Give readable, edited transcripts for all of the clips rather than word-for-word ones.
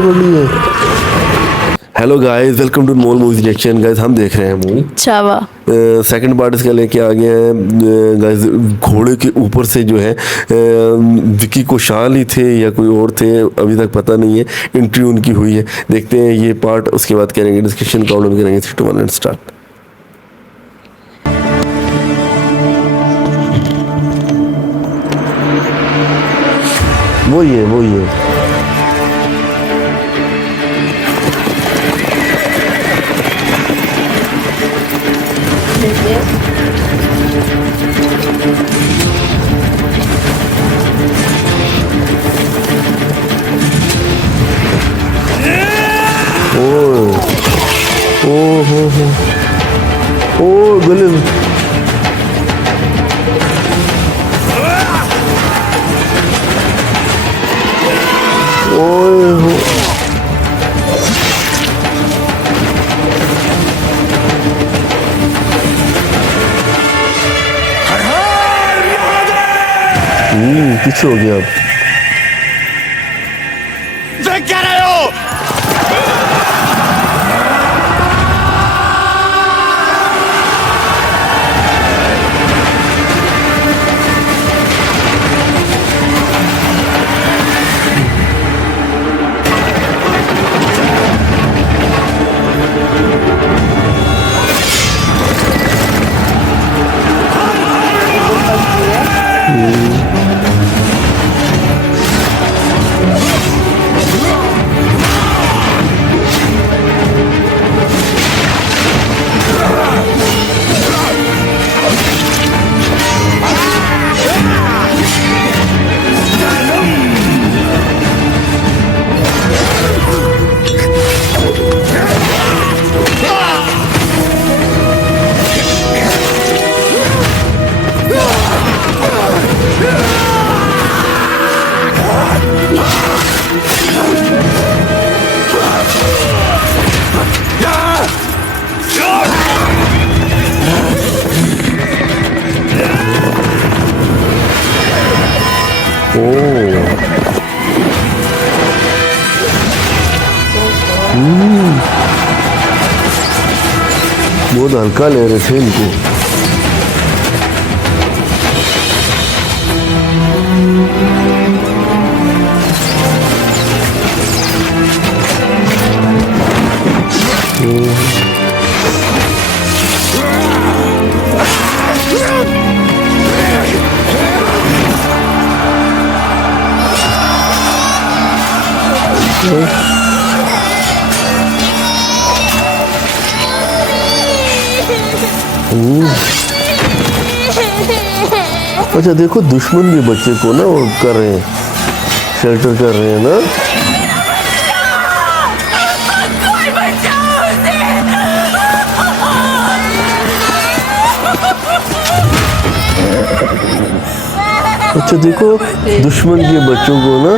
पकड़ ली है। Hello guys, welcome to Mol Movies Reaction. Guys हम देख रहे हैं मूवी चावा। सेकंड पार्ट इसका लेके आ गए हैं गाइस। घोड़े के ऊपर से जो है विकी कौशल ही थे या कोई और थे, अभी तक पता नहीं है। इंटरव्यू उनकी हुई है, देखते हैं ये पार्ट, उसके बाद करेंगे डिस्कशन, काउंट करेंगे 3 2 1 एंड स्टार्ट। वही है, वही है। ओ हो ओ गले में। ओए हो पीछे हो गया अब। क्या रहे हो? बहुत हल्का ले रहे थे इनको। अच्छा देखो, दुश्मन के बच्चे को ना वो कर रहे हैं, शेल्टर कर रहे हैं ना। अच्छा देखो, दुश्मन के बच्चों को ना,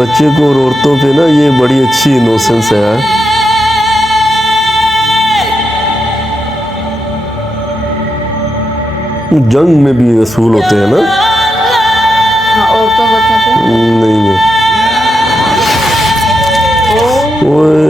बच्चे को और औरतों पे ना, ये बड़ी अच्छी इनोसेंस है यार। जंग में भी रसूल होते हैं ना। औरतों बच्चों पे नहीं है। ओए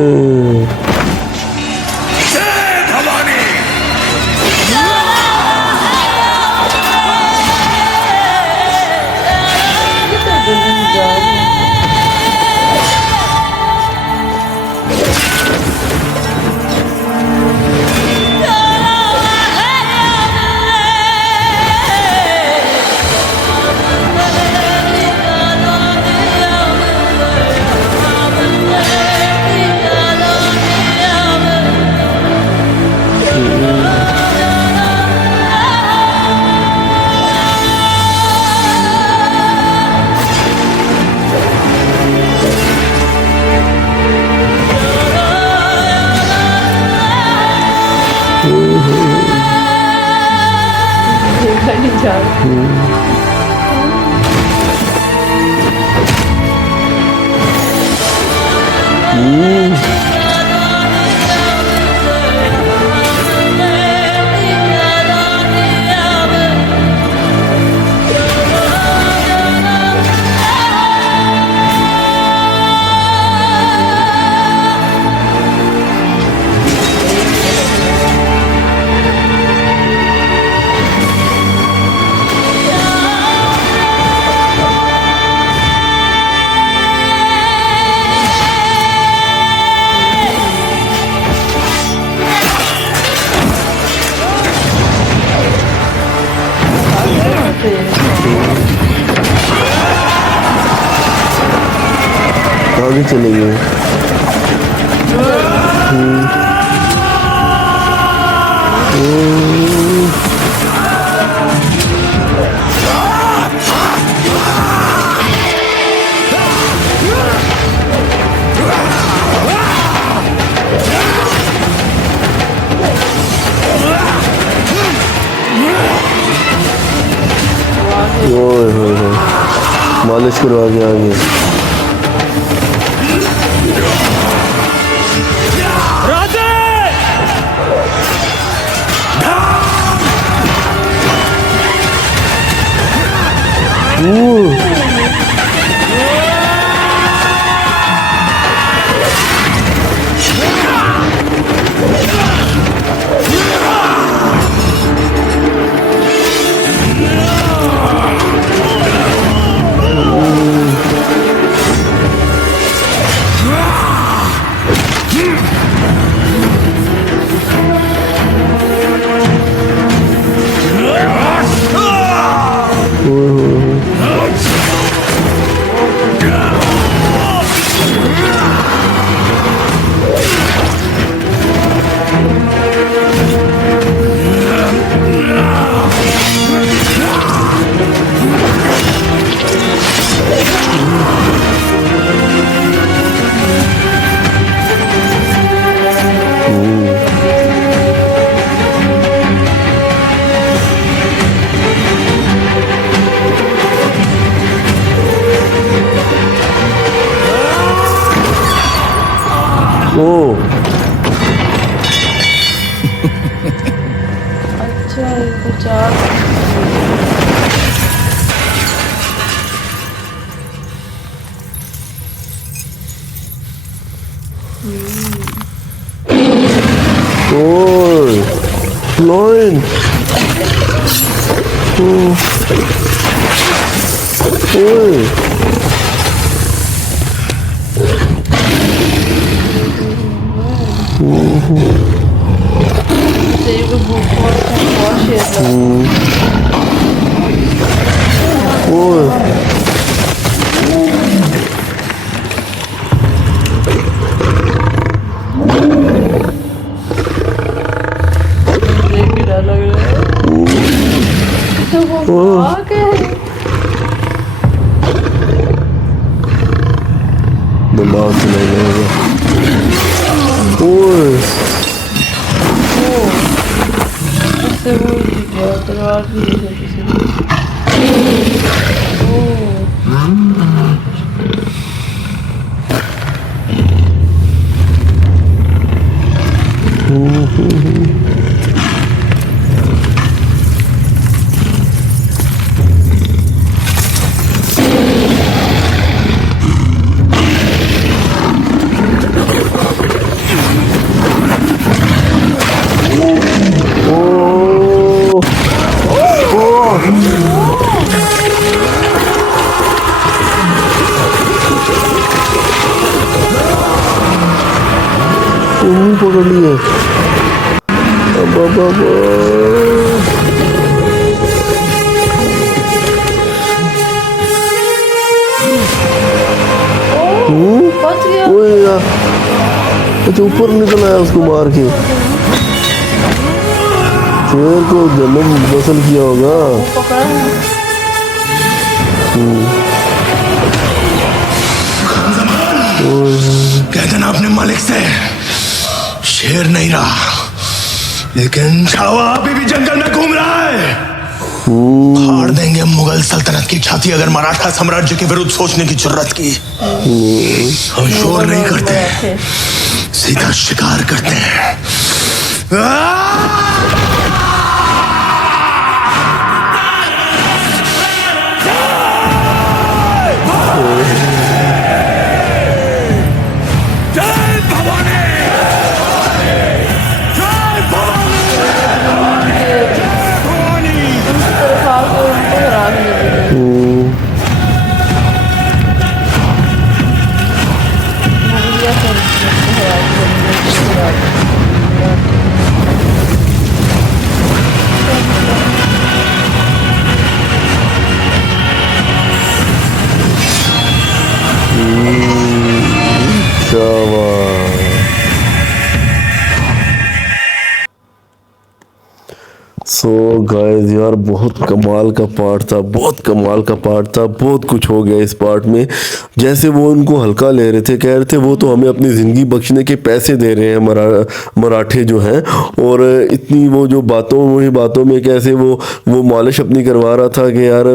आगे चले गए। ओए होए होए, मालिश करवा के आ गए। ओ अच्छा इनको 4 ओए लाइन। ओए Save the book for wash it. ओए देख के डर लग रहा है। तो वो भाग है। दिमाग से नहीं लगेगा। ओए इससे वो जीत गया तलवार भी है किसी ने। पकड़ लिए। बच गया। ओए यार, अच्छा ऊपर निकल आया उसको मार के। शेर को जन्म बसल किया होगा। पकड़ा है। कह देना अपने मालिक से शेर नहीं रहा, लेकिन छावा अभी भी जंगल में घूम रहा है। फाड़ देंगे मुगल सल्तनत की छाती अगर मराठा साम्राज्य के विरुद्ध सोचने की जरूरत की। हम शोर नहीं करते, सीधा शिकार करते हैं। सो गाइस यार बहुत कमाल का पार्ट था, बहुत कमाल का पार्ट था, बहुत कुछ हो गया इस पार्ट में। जैसे वो उनको हल्का ले रहे थे, कह रहे थे वो तो हमें अपनी ज़िंदगी बख्शने के पैसे दे रहे हैं मराठे जो हैं, और इतनी वो जो वही बातों में कैसे वो मालिश अपनी करवा रहा था कि यार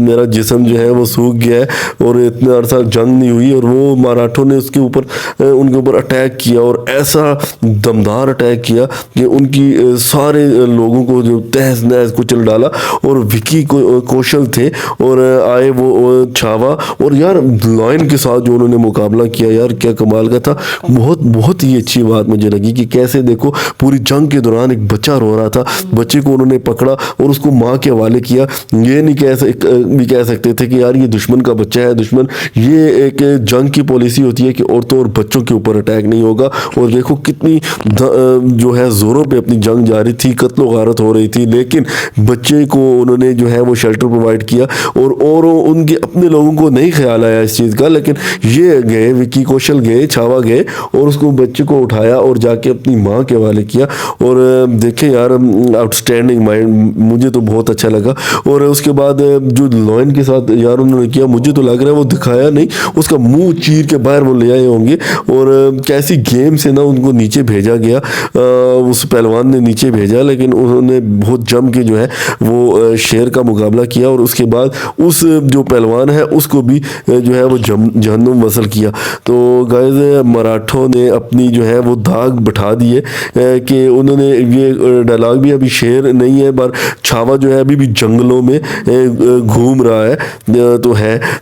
मेरा जिस्म जो है वो सूख गया है और इतना अर्सा जंग नहीं हुई, और वो मराठों ने उनके ऊपर अटैक किया, और ऐसा दमदार अटैक किया कि उनकी सारे लोगों को जो तहस नहस कुचल डाला। और विकी कौशल थे और आए वो छावा, और यार लॉयन के साथ जो उन्होंने मुकाबला किया यार क्या कमाल का था। बहुत ही अच्छी बात मुझे लगी कि कैसे देखो पूरी जंग के दौरान एक बच्चा रो रहा था, बच्चे को उन्होंने पकड़ा और उसको माँ के हवाले किया। ये नहीं कह सकते थे कि यार ये दुश्मन का बच्चा है, दुश्मन, ये एक जंग की पॉलिसी होती है कि औरतों और बच्चों के ऊपर अटैक नहीं होगा। और देखो कितनी जो है जोरों पे अपनी जंग जारी थी, कत्लो गारत हो रही थी, लेकिन बच्चे को उन्होंने जो है वो शेल्टर प्रोवाइड किया, और उनके अपने लोगों को नहीं ख्याल आया इस चीज़ का, लेकिन ये गए, विकी कौशल गए, छावा गए और उसको बच्चे को उठाया और जाके अपनी माँ के हवाले किया। और देखें यार आउटस्टैंडिंग माइंड, मुझे तो बहुत अच्छा लगा। और उसके बाद जो लॉयन के साथ यार उन्होंने किया, मुझे तो लग रहा है वो दिखाया नहीं, उसका मुंह चीर के बाहर वो ले आए होंगे। और कैसी गेम से ना उनको नीचे भेजा गया, उस पहलवान ने नीचे भेजा, लेकिन उन्होंने बहुत जम के जो है वो शेर का मुकाबला किया, और उसके बाद उस जो पहलवान है उसको भी जो है वो जहन्नुम वसल किया। तो गाइस मराठों ने अपनी जो है वो दाग बैठा दिए कि उन्होंने ये डायलॉग भी, अभी शेर नहीं है पर छावा जो है अभी भी जंगलों में घूम रहा है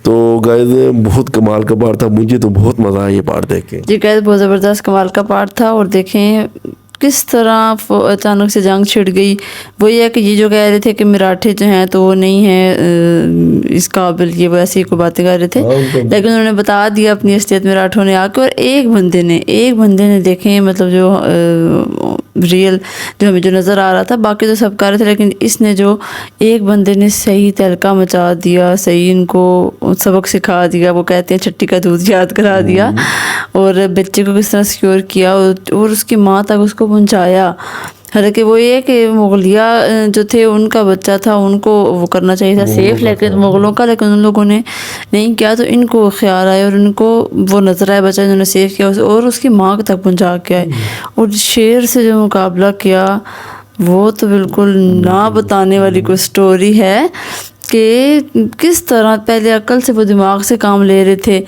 तो गाइस बहुत कमाल का पार्ट था, मुझे तो बहुत मज़ा आया ये पार्ट देख के। जी गाइस बहुत ज़बरदस्त कमाल का पार्ट था। और देखें किस तरह अचानक से जंग छिड़ गई। वो ये है कि ये जो कह रहे थे कि मराठे जो हैं तो वो नहीं है इस काबिल, ये वैसे ही कोई बातें कर रहे थे, लेकिन उन्होंने बता दिया अपनी असलियत मराठों ने आकर। और एक बंदे ने देखें मतलब जो रियल जो हमें जो नज़र आ रहा था, बाकी तो सब कर रहे थे, लेकिन इसने जो एक बंदे ने सही तहलका मचा दिया, सही इनको सबक सिखा दिया, वो कहते हैं छट्टी का दूध याद करा दिया, और बच्चे को किस तरह सिक्योर किया और उसकी माँ तक उसको पहुंचाया। हालांकि वो ये कि मुगलिया जो थे उनका बच्चा था, उनको वो करना चाहिए था सेफ, लेकिन मुगलों का, लेकिन उन लोगों ने नहीं किया। तो इनको ख्याल आया और इनको वो नजर आया बच्चा, इन्होंने सेफ किया और उसकी माँ तक पहुंचा के आए। और शेर से जो मुकाबला किया वो तो बिल्कुल ना बताने वाली कोई स्टोरी है कि किस तरह पहले अकल से वो दिमाग से काम ले रहे थे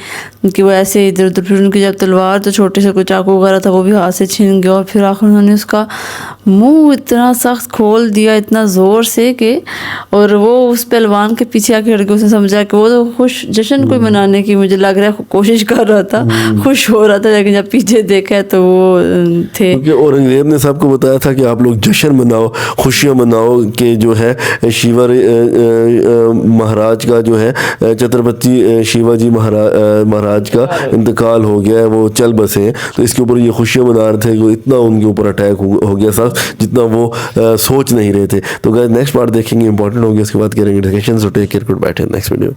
कि वो ऐसे इधर उधर, फिर उनकी जब तलवार जो छोटे से कोई चाकू वगैरह था वो भी हाथ से छीन गया, और फिर आखिर उन्होंने उसका मुंह इतना सख्त खोल दिया इतना ज़ोर से कि, और वो उस पहलवान के पीछे आके हट के उसने समझा कि वो तो खुश जश्न कोई मनाने की मुझे लग रहा है कोशिश कर रहा था, खुश हो रहा था, लेकिन जब पीछे देखा तो वो थे। क्योंकि औरंगजेब ने सबको बताया था कि आप लोग जश्न मनाओ, खुशियाँ मनाओ कि जो है शिवा महाराज का जो है छत्रपति शिवाजी महाराज का इंतकाल हो गया है, वो चल बसे हैं, तो इसके ऊपर ये खुशियाँ मना रहे थे। इतना उनके ऊपर अटैक हो गया सख्त जितना वो सोच नहीं रहे थे। तो गाइस नेक्स्ट पार्ट देखेंगे, इंपॉर्टेंट हो गया, उसके बाद करेंगे discussion. So take care, goodbye, next video.